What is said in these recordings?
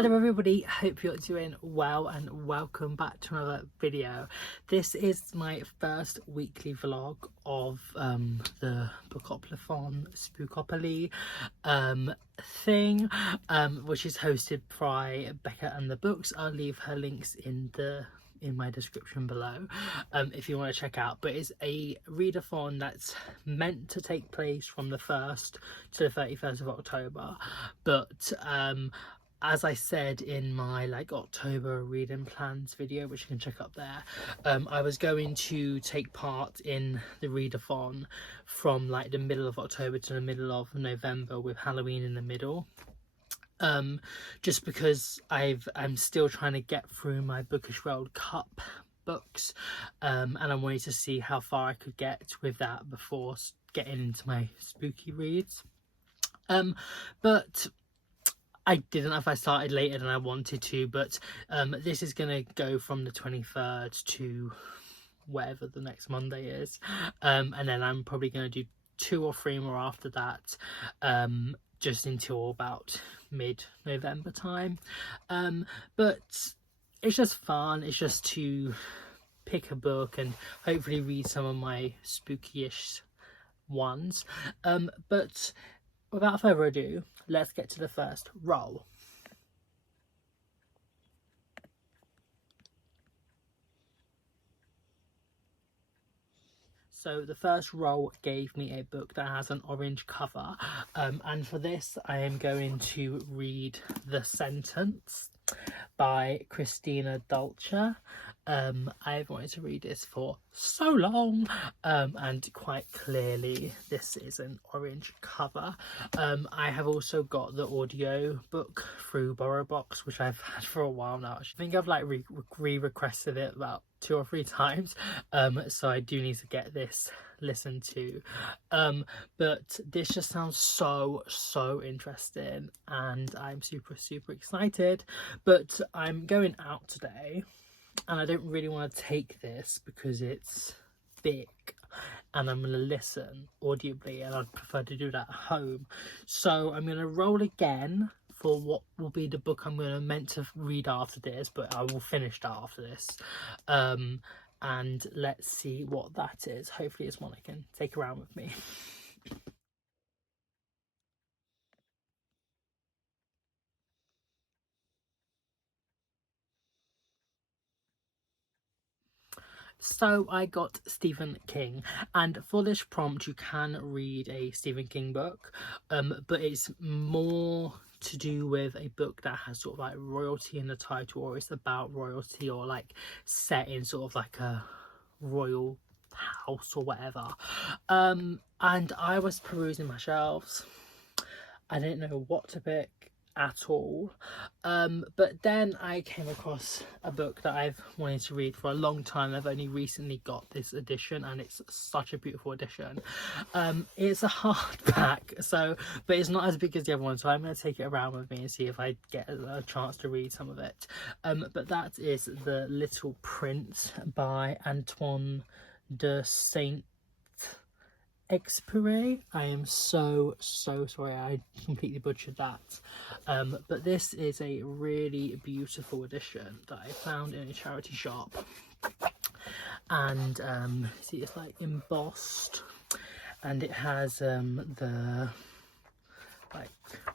Hello everybody, hope you're doing well and welcome back to another video. This is my first weekly vlog of the spookoplathon thing, which is hosted by Becca and the Books. I'll leave her links in my description below if you want to check out. But it's a readathon that's meant to take place from the 1st to the 31st of October, but as I said in my October reading plans video, which you can check up there, I was going to take part in the readathon from the middle of October to the middle of November, with Halloween in the middle. Just because I'm still trying to get through my Bookish World Cup books, and I wanted to see how far I could get with that before getting into my spooky reads. But I didn't know if I started later than I wanted to, but this is going to go from the 23rd to whatever the next Monday is, and then I'm probably going to do 2 or 3 more after that, just until about mid-November time. But it's just fun. It's just to pick a book and hopefully read some of my spooky-ish ones. But without further ado, let's get to the first roll. So the first roll gave me a book that has an orange cover, and for this I am going to read The Sentence by Christina Dulcher. I've wanted to read this for so long, and quite clearly this is an orange cover. I have also got the audio book through BorrowBox, which I've had for a while now. I think I've re-requested it about 2 or 3 times, so I do need to get this listened to. But this just sounds so interesting, and I'm super excited. But I'm going out today, and I don't really want to take this because it's big and I'm going to listen audibly, and I'd prefer to do that at home. So I'm going to roll again for what will be the book I'm meant to read after this, but I will finish that after this. And let's see what that is. Hopefully it's one I can take around with me. So I got Stephen King, and for this prompt you can read a Stephen King book, but it's more to do with a book that has sort of royalty in the title, or it's about royalty, or set in sort of a royal house or whatever. And I was perusing my shelves. I didn't know what to pick at all, but then I came across a book that I've wanted to read for a long time. I've only recently got this edition, and it's such a beautiful edition. It's a hardback, but it's not as big as the other one, so I'm going to take it around with me and see if I get a chance to read some of it. But that is The Little Prince by Antoine de Saint-Exupéry. I am so sorry, I completely butchered that. But this is a really beautiful edition that I found in a charity shop, and see, it's embossed, and it has the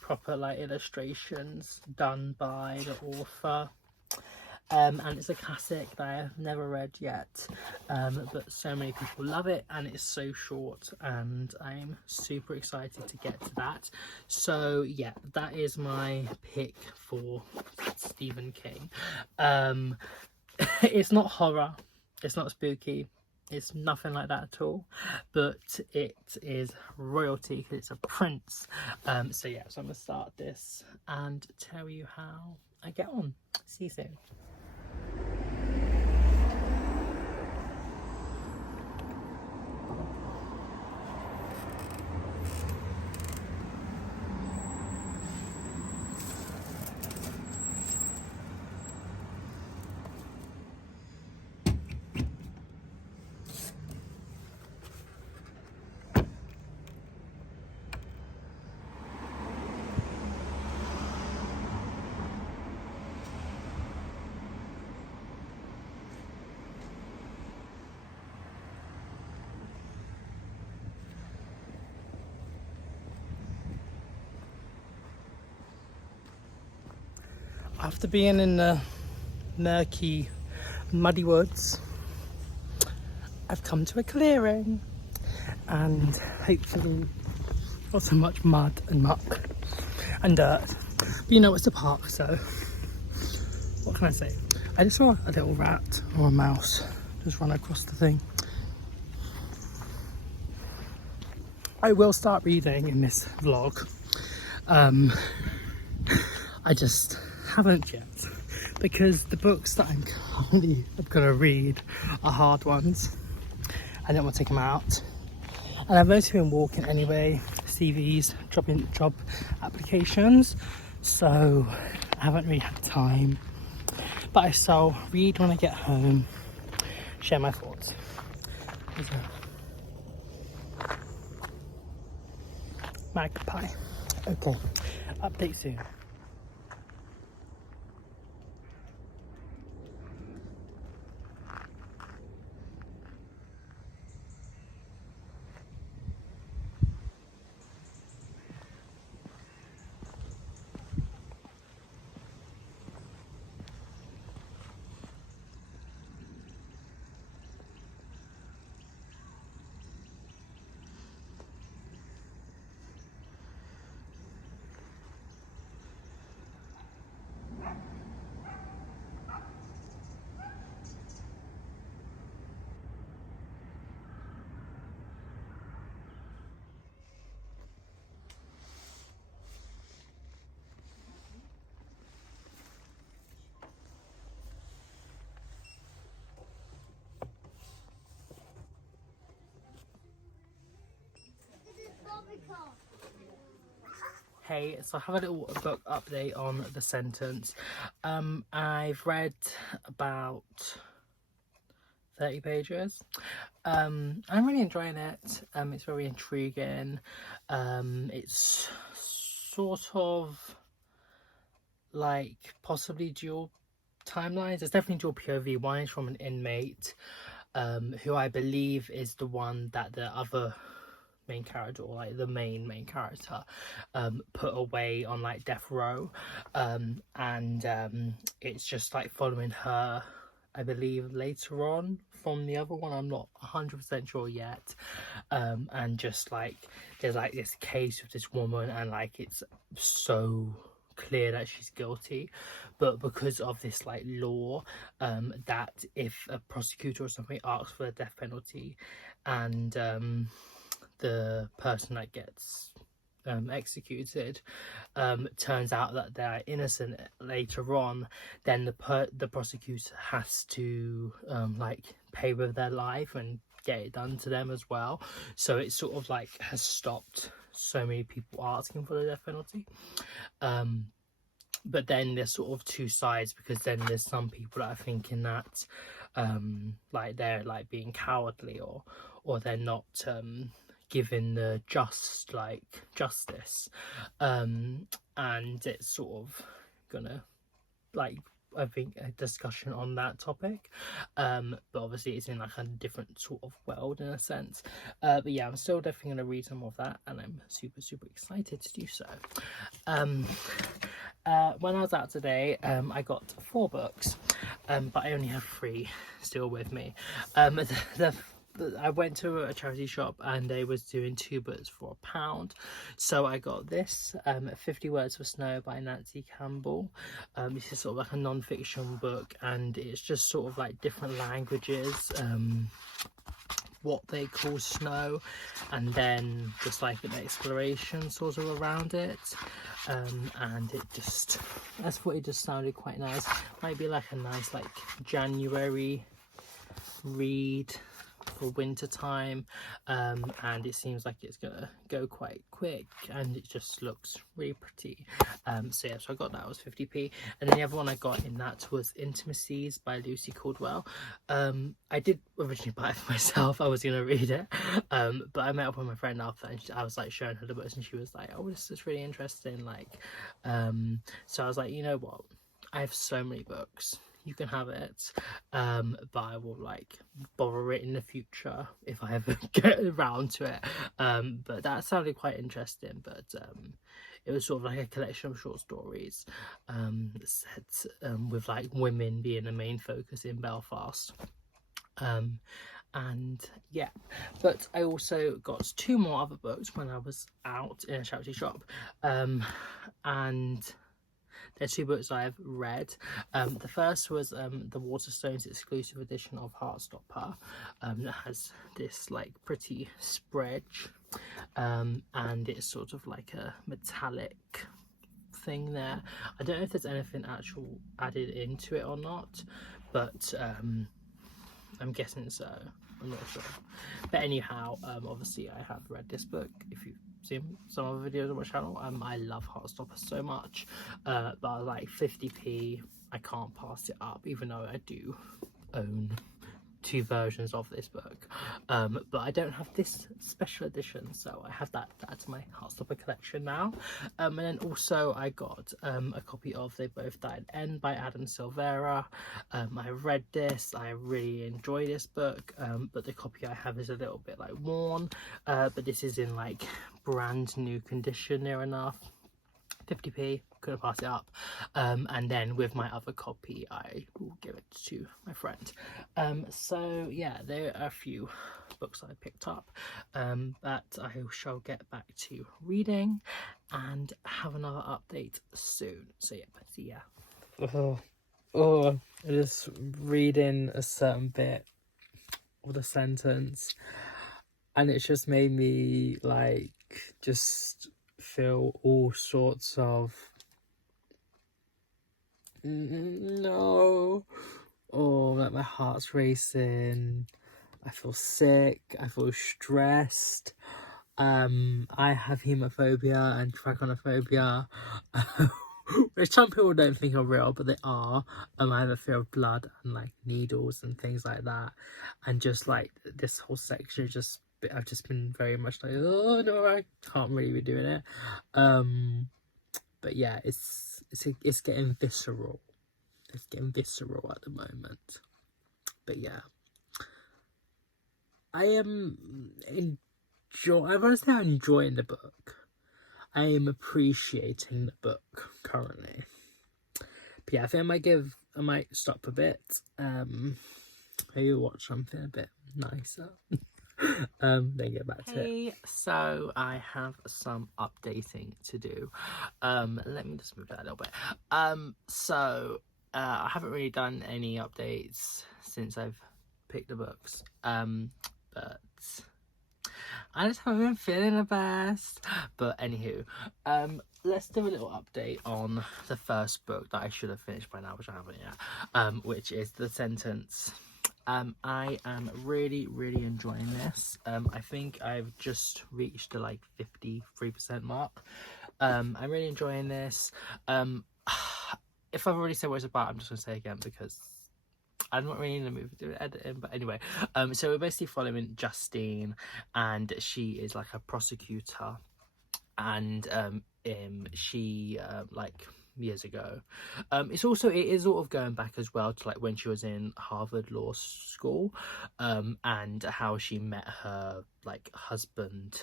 proper illustrations done by the author. And it's a classic that I have never read yet, but so many people love it, and it's so short, and I'm super excited to get to that. So yeah, that is my pick for Stephen King. It's not horror, it's not spooky, it's nothing like that at all, but it is royalty because it's a prince. So yeah, so I'm gonna start this and tell you how I get on. See you soon. After being in the murky, muddy woods, I've come to a clearing, and hopefully not so much mud and muck and dirt. But you know, it's a park, so what can I say? I just saw a little rat or a mouse just run across the thing. I will start reading in this vlog. I just haven't yet, because the books that I'm currently going to read are hard ones. I don't want to take them out. And I've mostly been walking anyway, CVs, job applications, so I haven't really had time. But I shall read when I get home, share my thoughts. Magpie. Okay, update soon. Hey, so I have a little book update on The Sentence. I've read about 30 pages. I'm really enjoying it. It's very intriguing. It's sort of like possibly dual timelines. It's definitely dual POV. One is from an inmate, who I believe is the one that the other main character, or like the main character, put away on like death row, and it's just like following her, I believe, later on from the other one. I'm not 100% sure yet. And just like there's like this case with this woman, and like it's so clear that she's guilty, but because of this like law, that if a prosecutor or something asks for the death penalty, and the person that gets executed turns out that they're innocent later on, then the prosecutor has to like pay with their life and get it done to them as well. So it sort of like has stopped so many people asking for the death penalty. But then there's sort of two sides, because then there's some people that are thinking that like they're like being cowardly, or they're not given the justice, and it's sort of gonna like, I think, a discussion on that topic, but obviously it's in like a different sort of world in a sense. But yeah, I'm still definitely gonna read some of that, and I'm super excited to do so. When I was out today, I got 4 books, but I only have 3 still with me. I went to a charity shop and they was doing 2 books for £1, so I got this, 50 Words for Snow by Nancy Campbell. This is sort of like a non-fiction book, and it's just sort of like different languages, what they call snow, and then just like an exploration sort of around it, and it just, I thought it just sounded quite nice. Might be like a nice like January read for winter time, and it seems like it's gonna go quite quick, and it just looks really pretty. So yeah, so I got that. It was 50p. And then the other one I got in that was Intimacies by Lucy Caldwell. I did originally buy it for myself. I was gonna read it, but I met up with my friend after, and I was like showing her the books, and she was like, oh, this is really interesting, like, so I was like, you know what, I have so many books, you can have it, but I will like borrow it in the future if I ever get around to it. But that sounded quite interesting. But it was sort of like a collection of short stories set with like women being the main focus in Belfast. And yeah, but I also got 2 more other books when I was out in a charity shop, and they're 2 books I've read. The first was the Waterstones exclusive edition of Heartstopper, that has this like pretty spread, and it's sort of like a metallic thing there. I don't know if there's anything actual added into it or not, but I'm guessing so. I'm not sure. But anyhow, obviously I have read this book. If you've seen some other videos on my channel, I love Heartstopper so much. But like 50p, I can't pass it up, even though I do own 2 versions of this book. But I don't have this special edition, so I have that to add to my Heartstopper collection now. And then also I got a copy of They Both Die at the End by Adam Silvera. I read this, I really enjoy this book, but the copy I have is a little bit like worn, but this is in like brand new condition near enough. 50p, couldn't pass it up. And then with my other copy I will give it to my friend. So yeah, there are a few books I picked up, but I shall get back to reading and have another update soon. So yeah, see ya. Just reading a certain bit of the sentence, and it's just made me like just feel all sorts of no, like my heart's racing, I feel sick, I feel stressed. I have hemophobia and trichonophobia, which some people don't think are real, but they are. I have a fear of blood and like needles and things like that, and just like this whole section, I've just been very much like, oh no, I can't really be doing it. But yeah, it's getting visceral. It's getting visceral at the moment. But yeah, I am I want to say I'm enjoying the book. I am appreciating the book currently. But yeah, I think I might stop a bit. Maybe watch something a bit nicer. Then get back to it. So I have some updating to do. Let me just move that a little bit. So I haven't really done any updates since I've picked the books. But I just haven't been feeling the best. But anywho, let's do a little update on the first book that I should have finished by now, which I haven't yet. Which is The Sentence. I am really enjoying this. I think I've just reached the like 53% mark. I'm really enjoying this. If I've already said what it's about, I'm just gonna say it again because I'm not really in the mood for doing editing. But anyway, so we're basically following Justine, and she is like a prosecutor, and she like years ago, it is sort of going back as well to like when she was in Harvard Law School, and how she met her like husband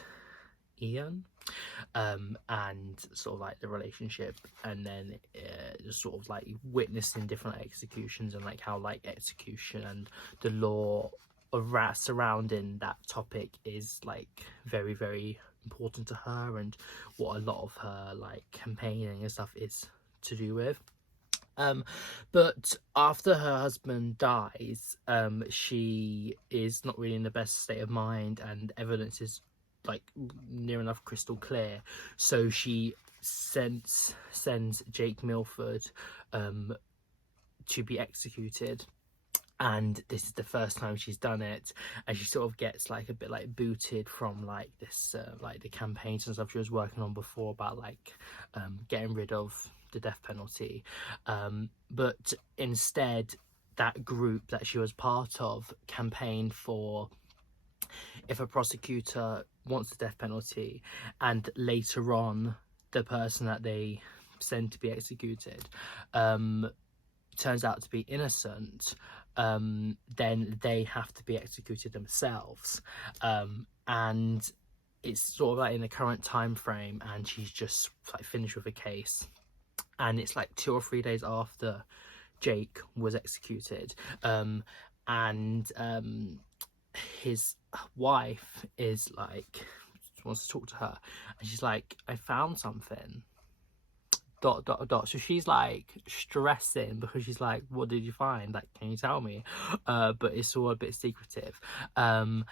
Ian, and sort of like the relationship, and then just sort of like witnessing different executions, and like how like execution and the law surrounding that topic is like very important to her, and what a lot of her like campaigning and stuff is to do with. But after her husband dies, she is not really in the best state of mind, and evidence is like near enough crystal clear, so she sends Jake Milford to be executed. And this is the first time she's done it, and she sort of gets like a bit like booted from like this like the campaigns and stuff she was working on before about like getting rid of the death penalty, but instead that group that she was part of campaigned for, if a prosecutor wants the death penalty and later on the person that they send to be executed turns out to be innocent, then they have to be executed themselves. And it's sort of like in the current time frame, and she's just like finished with a case, and it's like 2 or 3 days after Jake was executed, and his wife is like, wants to talk to her, and she's like, I found something, ... So she's like stressing because she's like, what did you find, like, can you tell me? But it's all a bit secretive, and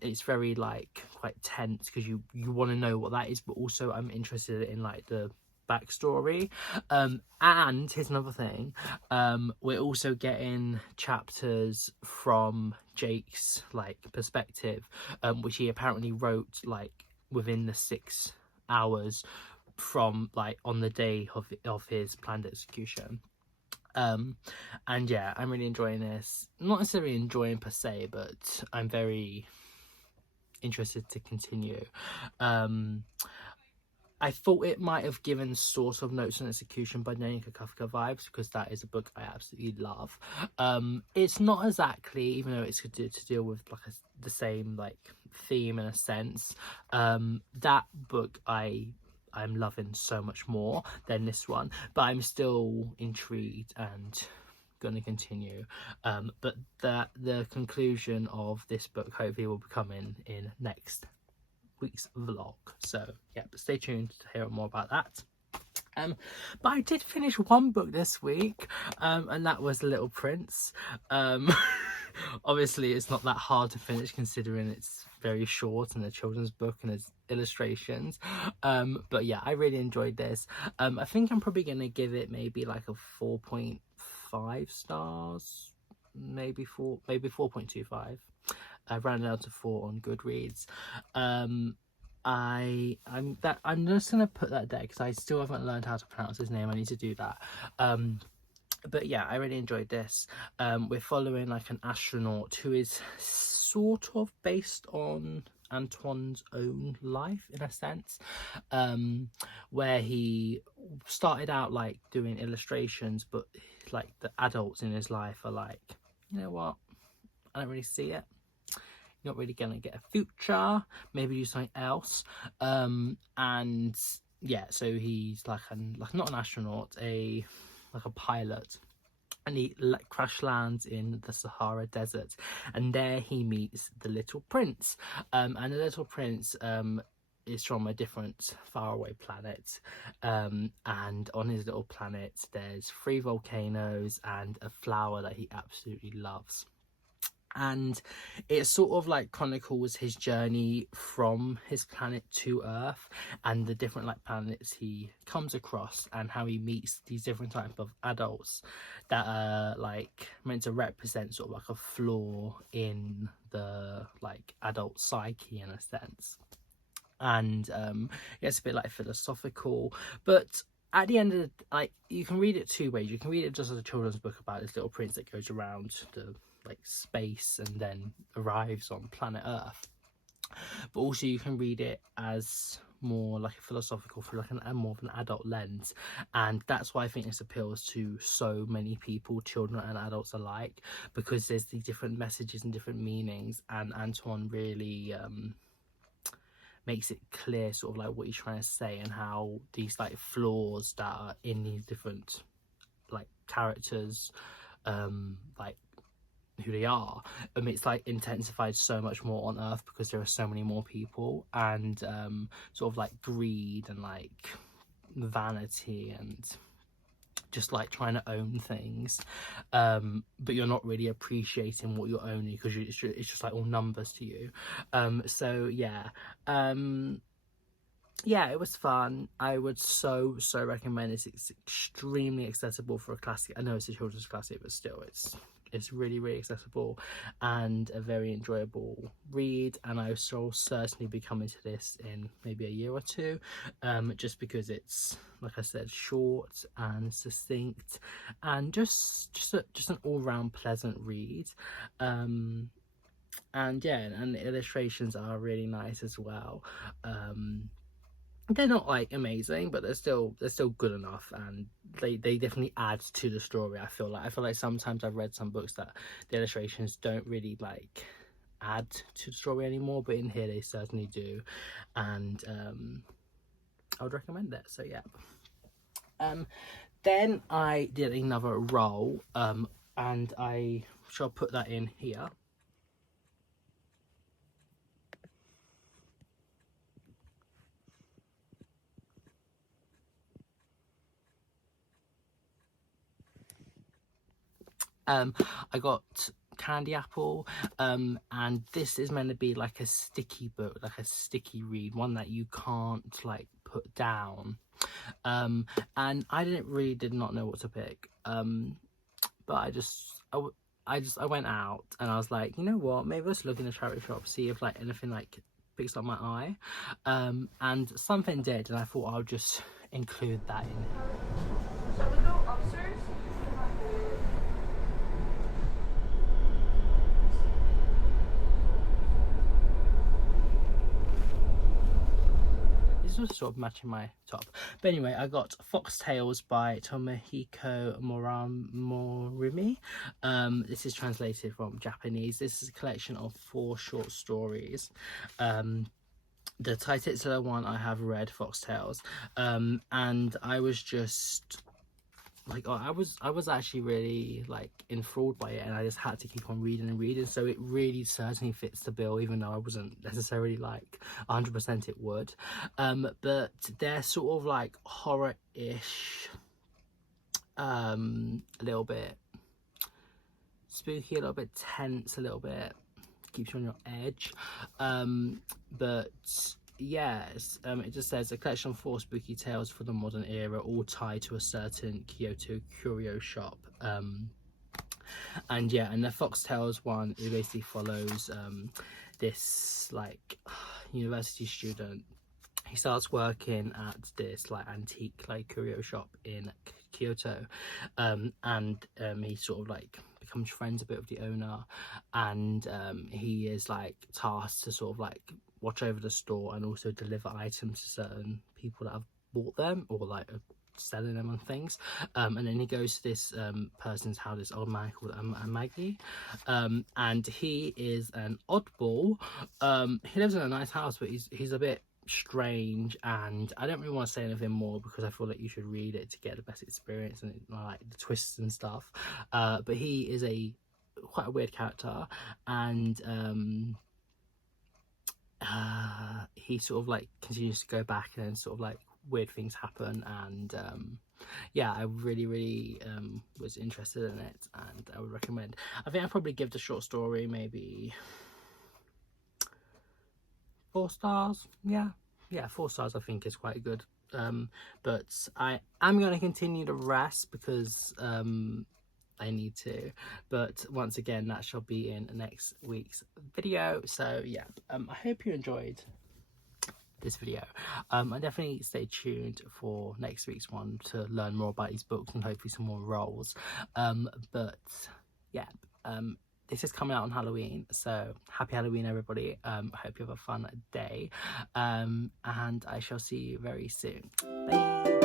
it's very like quite tense because you want to know what that is, but also I'm interested in like the backstory. And here's another thing, we're also getting chapters from Jake's like perspective, which he apparently wrote like within the 6 hours from like on the day of his planned execution. And yeah, I'm really enjoying this. Not necessarily enjoying per se, but I'm very interested to continue. I thought it might have given sort of Notes on Execution by Danica Kafka vibes, because that is a book I absolutely love. It's not exactly, even though it's to deal with like the same like theme in a sense. That book I'm loving so much more than this one, but I'm still intrigued and going to continue. But the conclusion of this book hopefully will be coming in next week's vlog, so yeah, but stay tuned to hear more about that. But I did finish one book this week, and that was The Little Prince. Obviously it's not that hard to finish considering it's very short and a children's book and there's illustrations, but yeah, I really enjoyed this. I think I'm probably gonna give it maybe like a 4.5 stars, maybe 4.25. I ran down to 4 on Goodreads. I'm just gonna put that there because I still haven't learned how to pronounce his name. I need to do that. But yeah, I really enjoyed this. We're following like an astronaut who is sort of based on Antoine's own life in a sense, where he started out like doing illustrations, but like the adults in his life are like, you know what, I don't really see it. You're not really gonna get a future, maybe do something else. And yeah, so he's like not an astronaut, like a pilot, and he crash lands in the Sahara Desert, and there he meets the Little Prince. And the Little Prince is from a different faraway planet, and on his little planet there's 3 volcanoes and a flower that he absolutely loves. And it sort of like chronicles his journey from his planet to Earth and the different like planets he comes across, and how he meets these different types of adults that are like meant to represent sort of like a flaw in the like adult psyche in a sense. And it's a bit like philosophical, but at the end of the, like, you can read it 2 ways. You can read it just as a children's book about this little prince that goes around the like space and then arrives on planet Earth, but also you can read it as more like a philosophical through like a more of an adult lens, and that's why I think this appeals to so many people, children and adults alike, because there's the different messages and different meanings, and Antoine really makes it clear sort of like what he's trying to say, and how these like flaws that are in these different like characters, like who they are, it's like intensified so much more on Earth because there are so many more people, and sort of like greed and like vanity and just like trying to own things, but you're not really appreciating what you're owning because it's just like all numbers to you. So yeah, yeah, it was fun. I would so recommend it. It's extremely accessible for a classic. I know it's a children's classic, but still it's really accessible and a very enjoyable read, and I shall certainly be coming to this in maybe a year or 2, just because it's, like I said, short and succinct and just an all-round pleasant read. And yeah, and the illustrations are really nice as well. They're not like amazing, but they're still good enough, and they definitely add to the story. I feel like sometimes I've read some books that the illustrations don't really like add to the story anymore, but in here they certainly do, and I would recommend it. So yeah. Then I did another roll, and I shall put that in here. I got Candy Apple, and this is meant to be like a sticky book, like a sticky read, one that you can't like put down. And I did not know what to pick, but I went out and I was like, you know what, maybe let's look in the charity shop, see if like anything like picks up my eye, and something did, and I thought I'll just include that in it. Shall we go upstairs? Was sort of matching my top, but anyway, I got Foxtails by Tomohiko Morimi. This is translated from Japanese. This is a collection of 4 short stories. The titular one I have read, Foxtails, and I was just like, oh, I was actually really like enthralled by it, and I just had to keep on reading and reading. So it really certainly fits the bill, even though I wasn't necessarily like 100% it would. But they're sort of like horror-ish, a little bit spooky, a little bit tense, a little bit keeps you on your edge. But yes, it just says a collection of 4 spooky tales for the modern era, all tied to a certain Kyoto curio shop. And yeah, and the Foxtails one, it basically follows this like university student. He starts working at this like antique like curio shop in Kyoto, and he sort of like becomes friends a bit with the owner, and he is like tasked to sort of like watch over the store and also deliver items to certain people that have bought them or like selling them and things, and then he goes to this person's house, this old man called Maggie, and he is an oddball. He lives in a nice house, but he's a bit strange, and I don't really want to say anything more because I feel like you should read it to get the best experience and like the twists and stuff, but he is quite a weird character, and he sort of like continues to go back, and then sort of like weird things happen, and yeah, I really was interested in it, and I would recommend. I think I'd probably give the short story maybe 4 stars. Yeah, 4 stars I think is quite good. But I am going to continue the rest because I need to, but once again that shall be in next week's video. So yeah, I hope you enjoyed this video, and definitely stay tuned for next week's one to learn more about these books and hopefully some more roles. But yeah, this is coming out on Halloween, so happy Halloween everybody. I hope you have a fun day, and I shall see you very soon. Bye.